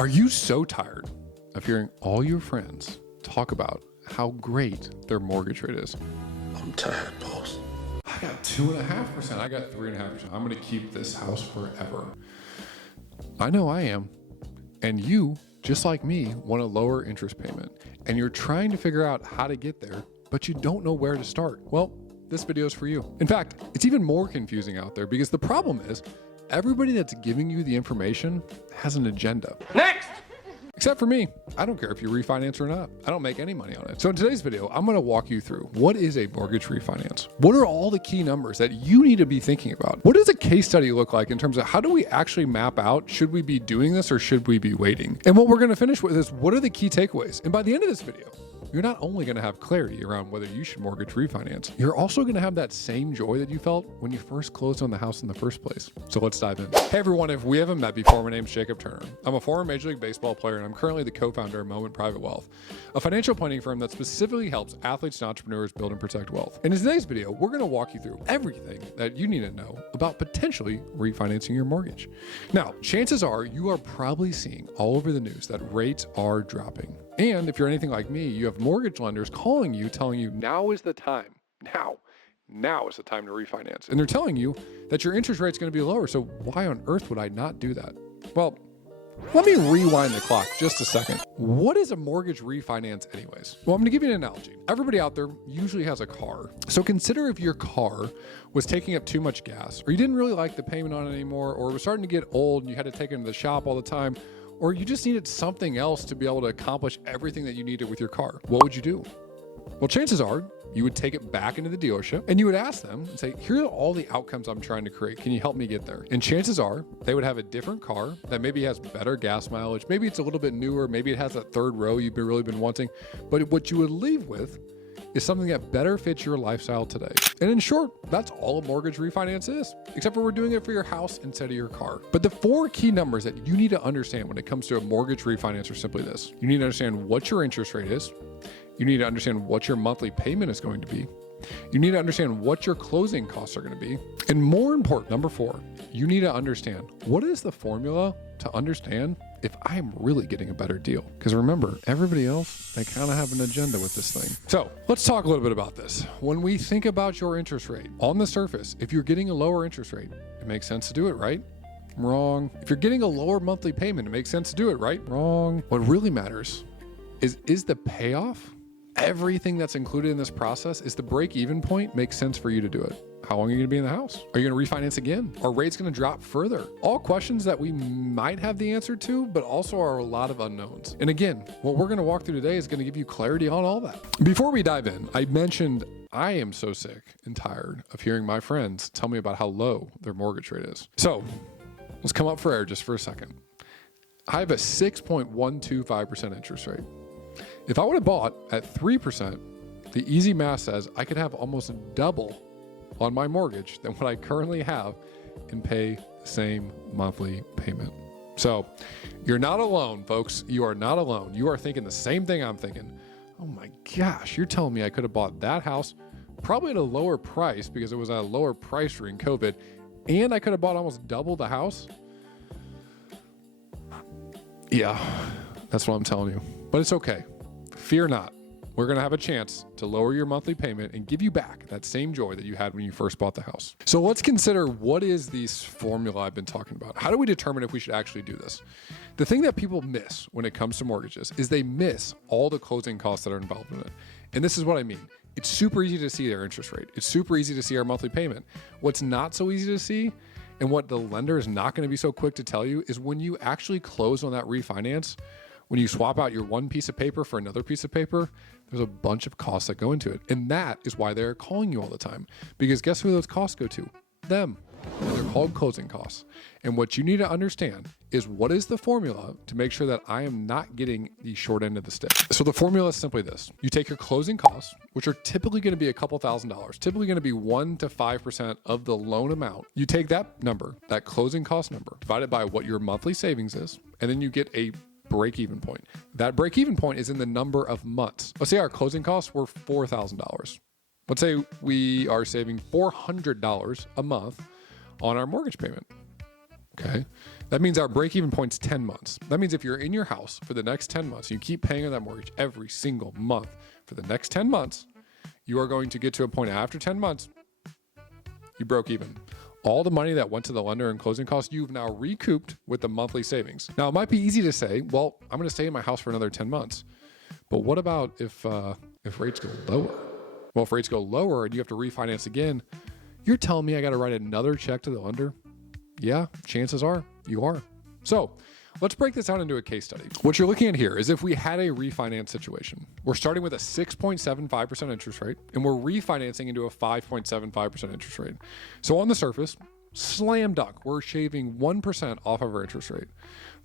Are you so tired of hearing all your friends talk about how great their mortgage rate is? I'm tired, boss. I got 2.5%. I got 3.5%. I'm going to keep this house forever. I know I am. And you, just like me, want a lower interest payment. And you're trying to figure out how to get there, but you don't know where to start. Well, this video is for you. In fact, it's even more confusing out there because the problem is everybody that's giving you the information has an agenda. Next! Except for me. I don't care if you refinance or not. I don't make any money on it. So in today's video, I'm going to walk you through what is a mortgage refinance? What are all the key numbers that you need to be thinking about? What does a case study look like in terms of how do we actually map out, should we be doing this or should we be waiting? And what we're going to finish with is what are the key takeaways? And by the end of this video, you're not only going to have clarity around whether you should mortgage refinance, you're also going to have that same joy that you felt when you first closed on the house in the first place. So let's dive in. Hey everyone, if we haven't met before, my name's Jacob Turner. I'm a former Major League Baseball player and I'm currently the co-founder of Moment Private Wealth, a financial planning firm that specifically helps athletes and entrepreneurs build and protect wealth. And in today's video, we're going to walk you through everything that you need to know about potentially refinancing your mortgage. Now, chances are you are probably seeing all over the news that rates are dropping. And if you're anything like me, you have mortgage lenders calling you, telling you now is the time. Now is the time to refinance. And they're telling you that your interest rate's going to be lower. So why on earth would I not do that? Well, let me rewind the clock just a second. What is a mortgage refinance anyways? Well, I'm going to give you an analogy. Everybody out there usually has a car. So consider if your car was taking up too much gas, or you didn't really like the payment on it anymore, or it was starting to get old and you had to take it to the shop all the time, or you just needed something else to be able to accomplish everything that you needed with your car. What would you do? Well, chances are you would take it back into the dealership and you would ask them and say, here are all the outcomes I'm trying to create. Can you help me get there? And chances are they would have a different car that maybe has better gas mileage. Maybe it's a little bit newer. Maybe it has that third row you've really been wanting. But what you would leave with is something that better fits your lifestyle today. And in short, that's all a mortgage refinance is, except for we're doing it for your house instead of your car. But the four key numbers that you need to understand when it comes to a mortgage refinance are simply this. You need to understand what your interest rate is. You need to understand what your monthly payment is going to be. You need to understand what your closing costs are going to be. And more important, number 4, you need to understand what is the formula to understand if I am really getting a better deal. Because remember, everybody else, they kind of have an agenda with this thing. So let's talk a little bit about this. When we think about your interest rate, on the surface, if you're getting a lower interest rate, it makes sense to do it, right? Wrong. If you're getting a lower monthly payment, it makes sense to do it, right? Wrong. What really matters is the payoff, everything that's included in this process, is the break-even point make sense for you to do it? How long are you going to be in the house? Are you going to refinance again? Are rates going to drop further? All questions that we might have the answer to, but also are a lot of unknowns. And again, what we're going to walk through today is going to give you clarity on all that. Before we dive in, I mentioned I am so sick and tired of hearing my friends tell me about how low their mortgage rate is. So let's come up for air just for a second. I have a 6.125% interest rate. If I would have bought at 3%, the easy math says I could have almost double on my mortgage than what I currently have and pay the same monthly payment. So you're not alone, folks. You are not alone. You are thinking the same thing I'm thinking. Oh my gosh, you're telling me I could have bought that house probably at a lower price because it was at a lower price during COVID, and I could have bought almost double the house? Yeah, that's what I'm telling you. But it's okay. Fear not. We're going to have a chance to lower your monthly payment and give you back that same joy that you had when you first bought the house. So let's consider what is this formula I've been talking about. How do we determine if we should actually do this? The thing that people miss when it comes to mortgages is they miss all the closing costs that are involved in it. And this is what I mean. It's super easy to see their interest rate. It's super easy to see our monthly payment. What's not so easy to see, and what the lender is not going to be so quick to tell you, is when you actually close on that refinance, when you swap out your one piece of paper for another piece of paper, there's a bunch of costs that go into it. And that is why they're calling you all the time. Because guess who those costs go to? Them. And they're called closing costs. And what you need to understand is what is the formula to make sure that I am not getting the short end of the stick. So the formula is simply this. You take your closing costs, which are typically going to be a couple $1,000s, typically going to be 1 to 5% of the loan amount. You take that number, that closing cost number, divide it by what your monthly savings is, and then you get a break-even point. That break-even point is in the number of months. Let's say our closing costs were $4,000. Let's say we are saving $400 a month on our mortgage payment. Okay. That means our break-even point's 10 months. That means if you're in your house for the next 10 months, you keep paying on that mortgage every single month for the next 10 months, you are going to get to a point after 10 months, you broke even. All the money that went to the lender and closing costs, you've now recouped with the monthly savings. Now, it might be easy to say, well, I'm going to stay in my house for another 10 months. But what about if rates go lower? Well, if rates go lower and you have to refinance again, you're telling me I got to write another check to the lender? Yeah, chances are you are. So let's break this out into a case study. What you're looking at here is if we had a refinance situation. We're starting with a 6.75% interest rate, and we're refinancing into a 5.75% interest rate. So on the surface, slam dunk, we're shaving 1% off of our interest rate.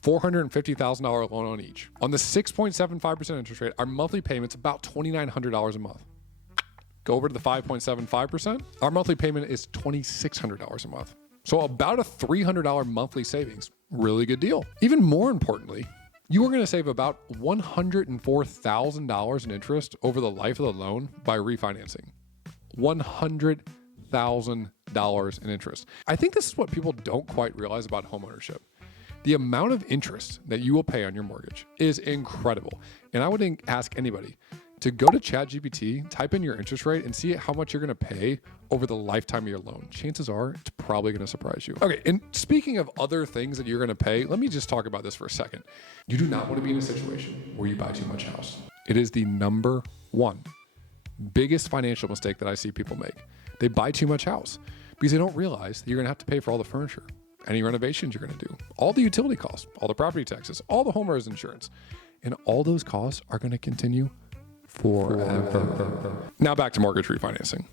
$450,000 loan on each. On the 6.75% interest rate, our monthly payment's about $2,900 a month. Go over to the 5.75%, our monthly payment is $2,600 a month. So about a $300 monthly savings. Really good deal. Even more importantly, you are going to save about $104,000 in interest over the life of the loan by refinancing. $100,000 in interest. I think this is what people don't quite realize about homeownership. The amount of interest that you will pay on your mortgage is incredible. And I would ask anybody to go to ChatGPT, type in your interest rate, and see how much you're going to pay over the lifetime of your loan. Chances are it's probably going to surprise you. Okay, and speaking of other things that you're going to pay, let me just talk about this for a second. You do not want to be in a situation where you buy too much house. It is the number one biggest financial mistake that I see people make. They buy too much house because they don't realize that you're going to have to pay for all the furniture, any renovations you're going to do, all the utility costs, all the property taxes, all the homeowner's insurance, and all those costs are going to continue forever. Now back to mortgage refinancing.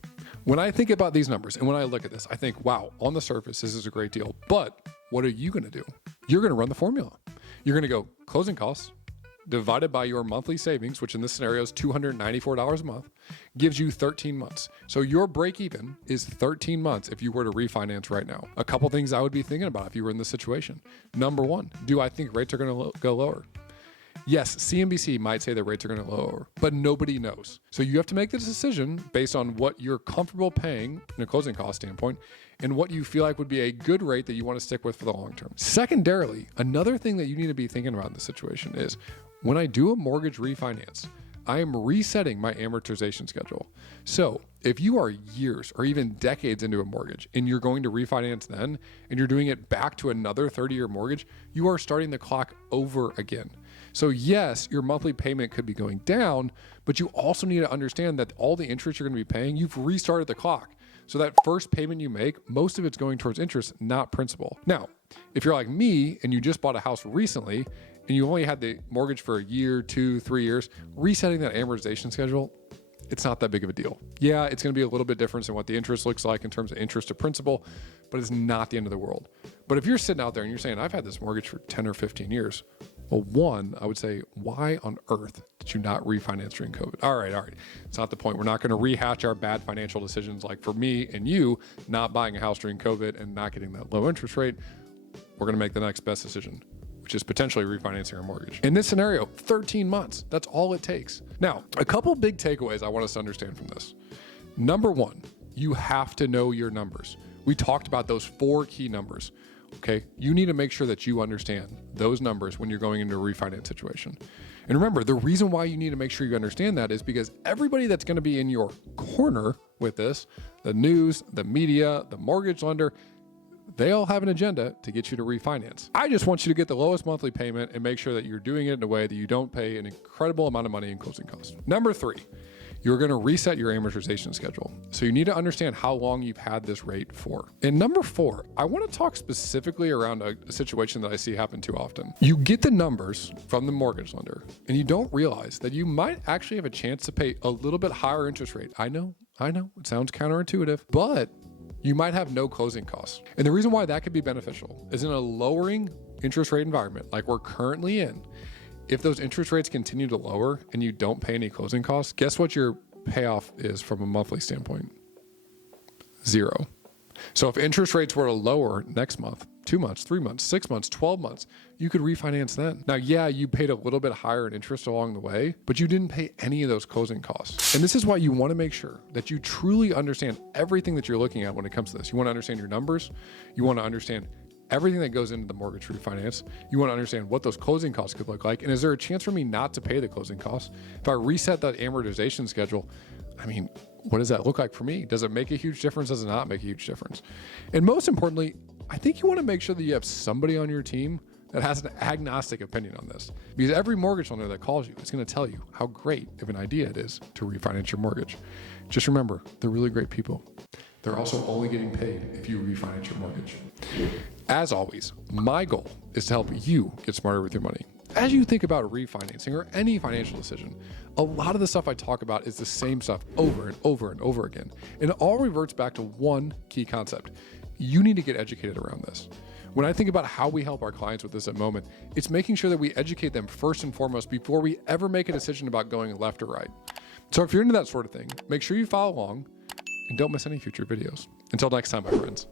When I think about these numbers and when I look at this, I think, wow, on the surface, this is a great deal. But what are you going to do? You're going to run the formula. You're going to go closing costs divided by your monthly savings, which in this scenario is $294 a month, gives you 13 months. So your break even is 13 months if you were to refinance right now. A couple things I would be thinking about if you were in this situation. Number one, do I think rates are going to go lower? Yes, CNBC might say the rates are going to lower, but nobody knows. So you have to make this decision based on what you're comfortable paying in a closing cost standpoint and what you feel like would be a good rate that you want to stick with for the long term. Secondarily, another thing that you need to be thinking about in this situation is when I do a mortgage refinance, I am resetting my amortization schedule. So if you are years or even decades into a mortgage and you're going to refinance then and you're doing it back to another 30-year mortgage, you are starting the clock over again. So yes, your monthly payment could be going down, but you also need to understand that all the interest you're going to be paying, you've restarted the clock. So that first payment you make, most of it's going towards interest, not principal. Now, if you're like me and you just bought a house recently and you only had the mortgage for a year, 2, 3 years, resetting that amortization schedule, it's not that big of a deal. Yeah, it's going to be a little bit different than what the interest looks like in terms of interest to principal, but it's not the end of the world. But if you're sitting out there and you're saying, I've had this mortgage for 10 or 15 years, well, one, I would say, why on earth did you not refinance during COVID? All right. It's not the point. We're not going to rehash our bad financial decisions like for me and you not buying a house during COVID and not getting that low interest rate. We're going to make the next best decision, which is potentially refinancing our mortgage. In this scenario, 13 months. That's all it takes. Now, a couple big takeaways I want us to understand from this. Number one, you have to know your numbers. We talked about those 4 key numbers. Okay, you need to make sure that you understand those numbers when you're going into a refinance situation. And remember, the reason why you need to make sure you understand that is because everybody that's going to be in your corner with this, the news, the media, the mortgage lender, they all have an agenda to get you to refinance. I just want you to get the lowest monthly payment and make sure that you're doing it in a way that you don't pay an incredible amount of money in closing costs. Number 3, you're going to reset your amortization schedule. So you need to understand how long you've had this rate for. And number 4, I want to talk specifically around a situation that I see happen too often. You get the numbers from the mortgage lender and you don't realize that you might actually have a chance to pay a little bit higher interest rate. I know, it sounds counterintuitive, but you might have no closing costs. And the reason why that could be beneficial is in a lowering interest rate environment like we're currently in. If those interest rates continue to lower and you don't pay any closing costs, guess what your payoff is from a monthly standpoint? 0. So if interest rates were to lower next month, 2 months, 3 months, 6 months, 12 months, you could refinance then. Now, yeah, you paid a little bit higher in interest along the way, but you didn't pay any of those closing costs. And this is why you want to make sure that you truly understand everything that you're looking at when it comes to this. You want to understand your numbers. You want to understand everything that goes into the mortgage refinance. You want to understand what those closing costs could look like. And is there a chance for me not to pay the closing costs? If I reset that amortization schedule, I mean, what does that look like for me? Does it make a huge difference? Does it not make a huge difference? And most importantly, I think you want to make sure that you have somebody on your team that has an agnostic opinion on this. Because every mortgage lender that calls you is going to tell you how great of an idea it is to refinance your mortgage. Just remember, they're really great people. They're also only getting paid if you refinance your mortgage. As always, my goal is to help you get smarter with your money. As you think about refinancing or any financial decision, a lot of the stuff I talk about is the same stuff over and over and over again. And it all reverts back to one key concept. You need to get educated around this. When I think about how we help our clients with this at Moment, it's making sure that we educate them first and foremost before we ever make a decision about going left or right. So if you're into that sort of thing, make sure you follow along and don't miss any future videos. Until next time, my friends.